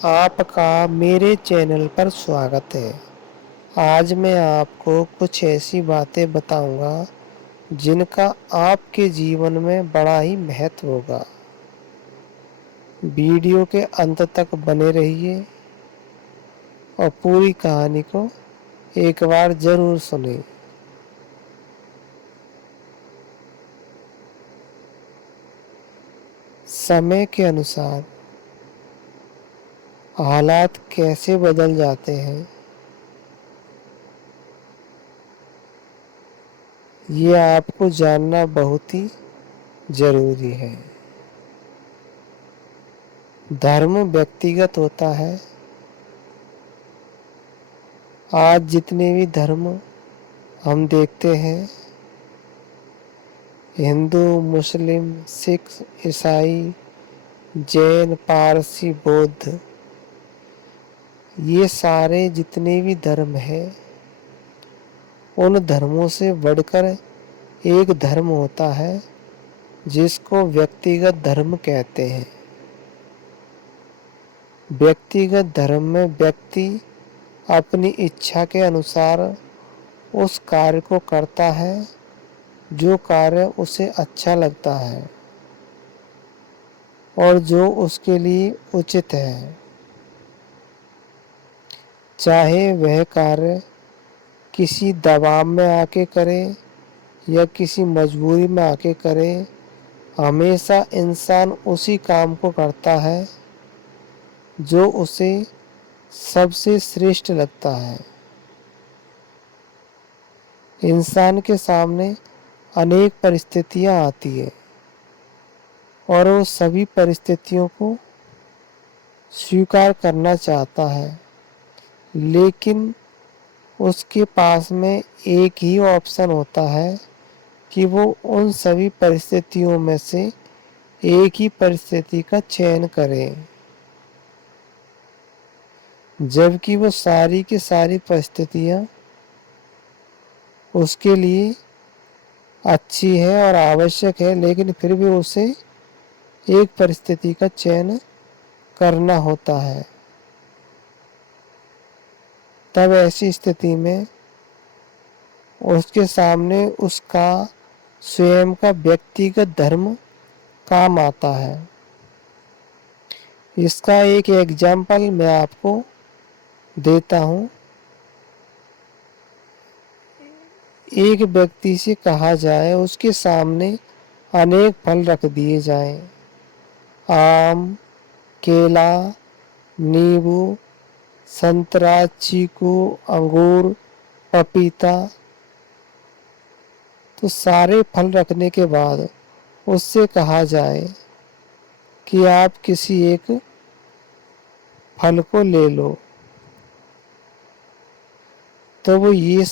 आपका मेरे चैनल पर स्वागत है। आज मैं आपको कुछ ऐसी बातें बताऊंगा जिनका आपके जीवन में बड़ा ही महत्व होगा। वीडियो के अंत तक बने रहिए और पूरी कहानी को एक बार जरूर सुनें। समय के अनुसार हालात कैसे बदल जाते हैं, ये आपको जानना बहुत ही जरूरी है। धर्म व्यक्तिगत होता है। आज जितने भी धर्म हम देखते हैं, हिंदू, मुस्लिम, सिख, ईसाई, जैन, पारसी, बौद्ध, ये सारे जितने भी धर्म हैं, उन धर्मों से बढ़कर एक धर्म होता है जिसको व्यक्तिगत धर्म कहते हैं। व्यक्तिगत धर्म में व्यक्ति अपनी इच्छा के अनुसार उस कार्य को करता है जो कार्य उसे अच्छा लगता है और जो उसके लिए उचित है। चाहे वह कार्य किसी दबाव में आके करे या किसी मजबूरी में आके करे, हमेशा इंसान उसी काम को करता है जो उसे सबसे श्रेष्ठ लगता है। इंसान के सामने अनेक परिस्थितियां आती है और वो सभी परिस्थितियों को स्वीकार करना चाहता है, लेकिन उसके पास में एक ही ऑप्शन होता है कि वो उन सभी परिस्थितियों में से एक ही परिस्थिति का चयन करे, जबकि वो सारी की सारी परिस्थितियां उसके लिए अच्छी है और आवश्यक है, लेकिन फिर भी उसे एक परिस्थिति का चयन करना होता है। तब ऐसी स्थिति में उसके सामने उसका स्वयं का व्यक्तिगत धर्म काम आता है। इसका एक एग्जाम्पल मैं आपको देता हूँ। एक व्यक्ति से कहा जाए, उसके सामने अनेक फल रख दिए जाएं, आम, केला, नींबू, संतरा, चीकू, अंगूर, पपीता। तो सारे फल रखने के बाद उससे कहा जाए कि आप किसी एक फल को ले लो, तो वो ये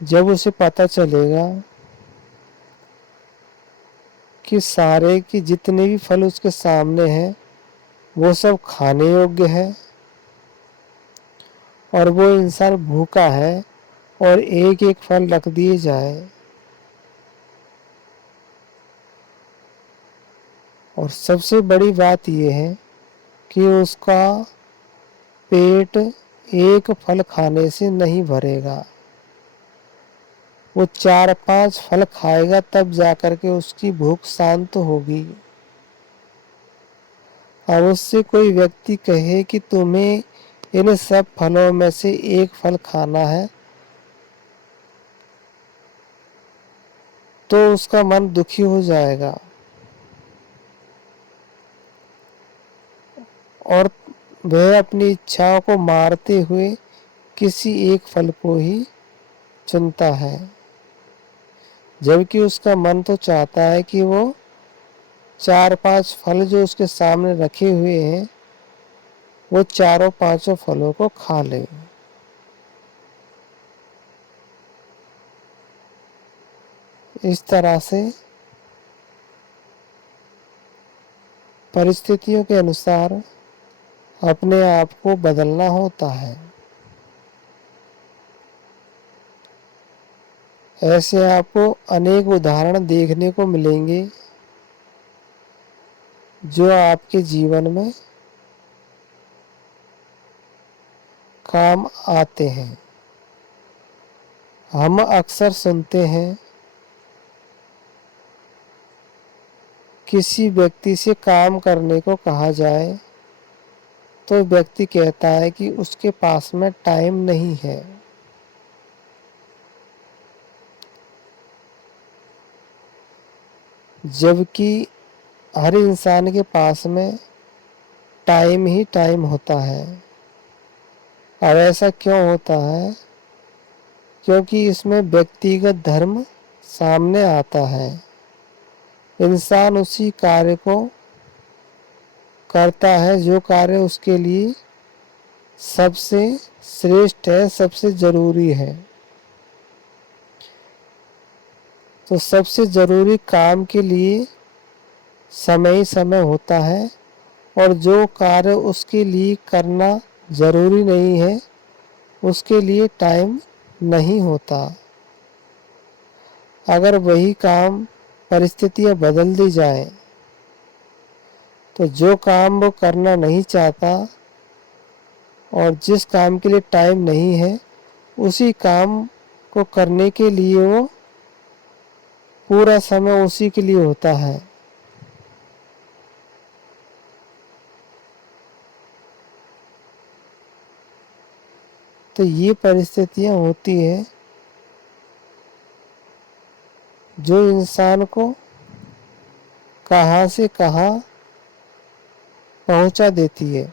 जब उसे पता चलेगा कि सारे की जितने भी फल उसके सामने हैं वो सब खाने योग्य है और वो इंसान भूखा है और एक एक फल रख दिए जाए और सबसे बड़ी बात यह है कि उसका पेट एक फल खाने से नहीं भरेगा, वो 4-5 फल खाएगा तब जाकर के उसकी भूख शांत होगी। अब उससे कोई व्यक्ति कहे कि तुम्हें इन सब फलों में से एक फल खाना है, तो उसका मन दुखी हो जाएगा और वह अपनी इच्छाओं को मारते हुए किसी एक फल को ही चुनता है, जबकि उसका मन तो चाहता है कि वो 4-5 फल जो उसके सामने रखे हुए हैं वो चारों पांचों फलों को खा ले। इस तरह से परिस्थितियों के अनुसार अपने आप को बदलना होता है। ऐसे आपको अनेक उदाहरण देखने को मिलेंगे जो आपके जीवन में काम आते हैं। हम अक्सर सुनते हैं किसी व्यक्ति से काम करने को कहा जाए तो व्यक्ति कहता है कि उसके पास में टाइम नहीं है। जबकि हर इंसान के पास में टाइम ही टाइम होता है। अब ऐसा क्यों होता है? क्योंकि इसमें व्यक्तिगत धर्म सामने आता है। इंसान उसी कार्य को करता है जो कार्य उसके लिए सबसे श्रेष्ठ है, सबसे जरूरी है। तो सबसे जरूरी काम के लिए समय ही समय होता है, और जो कार्य उसके लिए करना जरूरी नहीं है उसके लिए टाइम नहीं होता। अगर वही काम परिस्थितियां बदल दी जाए तो जो काम वो करना नहीं चाहता और जिस काम के लिए टाइम नहीं है उसी काम को करने के लिए वो पूरा समय उसी के लिए होता है। तो ये परिस्थितियां होती है जो इंसान को कहां से कहां पहुंचा देती है।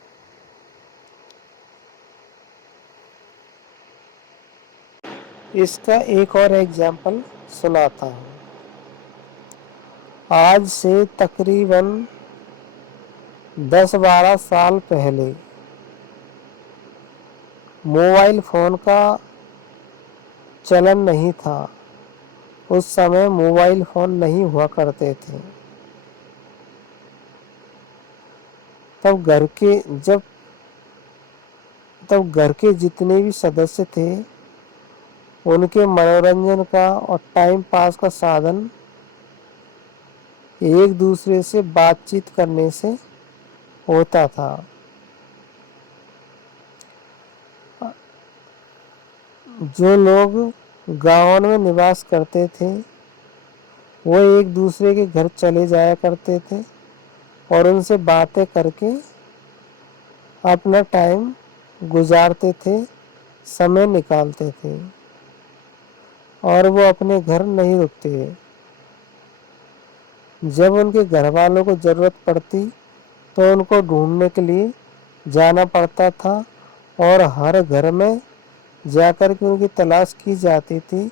इसका एक और एग्जाम्पल सुनाता हूँ। आज से तकरीबन 10-12 साल पहले मोबाइल फ़ोन का चलन नहीं था। उस समय मोबाइल फ़ोन नहीं हुआ करते थे। जब तब घर के जितने भी सदस्य थे उनके मनोरंजन का और टाइम पास का साधन एक दूसरे से बातचीत करने से होता था। जो लोग गाँव में निवास करते थे वो एक दूसरे के घर चले जाया करते थे और उनसे बातें करके अपना टाइम गुजारते थे, समय निकालते थे, और वो अपने घर नहीं रुकते। जब उनके घर वालों को ज़रूरत पड़ती तो उनको ढूंढने के लिए जाना पड़ता था और हर घर में जाकर के उनकी तलाश की जाती थी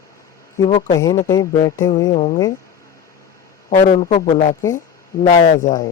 कि वो कहीं न कहीं बैठे हुए होंगे और उनको बुला के लाया जाए।